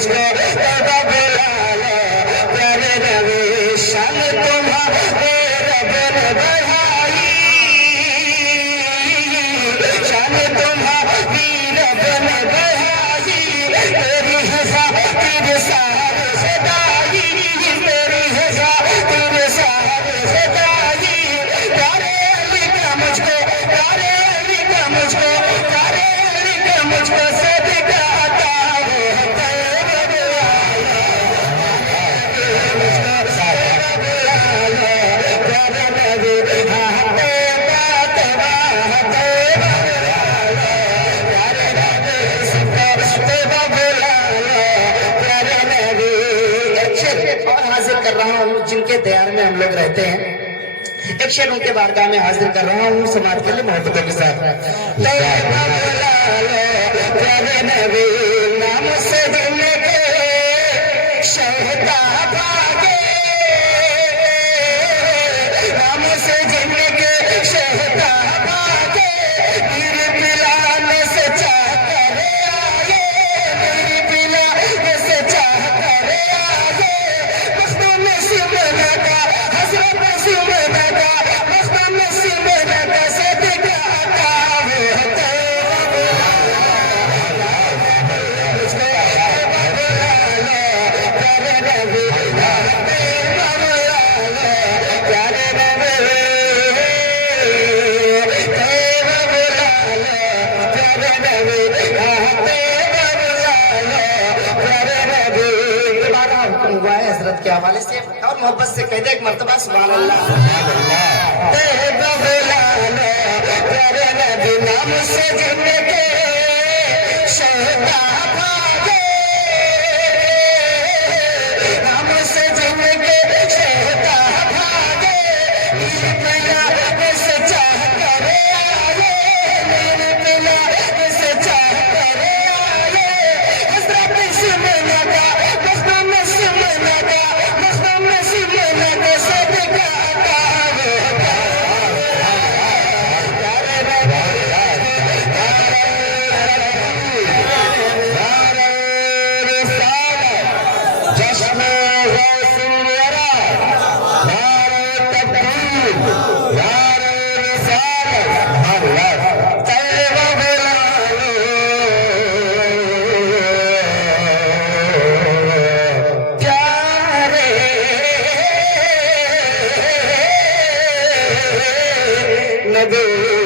मुझको तौबा बुला लो प्यारे नबी शान तुम्हारे रब ने बढ़ाई शान तुम्हारी रब ने बढ़ाई तेरी हज़ा तेरे सहारे से दाई तेरी हज़ा तेरे सहारे से दाई प्यारे अली का मुझको प्यारे अली का मुझको प्यारे अली का मुझको सदका अता हो प्यारे नबी हाथे तौबा प्यारे नबी सबको तौबा बुला लो प्यारे नबी एक शेर और हाजिर कर रहा हूँ जिनके दयार में हम लोग रहते हैं एक शेर उनके बारगाह में हाजिर कर रहा हूँ समाज के लिए मोहब्बतों के साथ तौबा बुला लो प्यारे नबी नाम से जुमले के शहदा भागे नाम से जुमले के शहदा भागे मेरे पिलाने से चाह करे आए मेरे पिलाने से चाह करे आए मखदूम सिमरन का हज़रत सिमरन का मखदूम सिमरन का सदका अता हो प्यारे नबी प्यारे नबी प्यारे नबी प्यारे नबी दोबारा हुक्म हुआ है हजरत के हवाले से और मोहब्बत से कहते एक मर्तबा सुभान अल्लाह प्यारे नबी नाम से जुमले के शहदा भागे नाम से जुमले के शहदा भागे मेरे पिलाने से चाह करे आए मेरे पिलाने से चाह करे आए हज़रत सिमरन का मखदूम सिमरन का मखदूम सिमरन का सदका अता हो नबी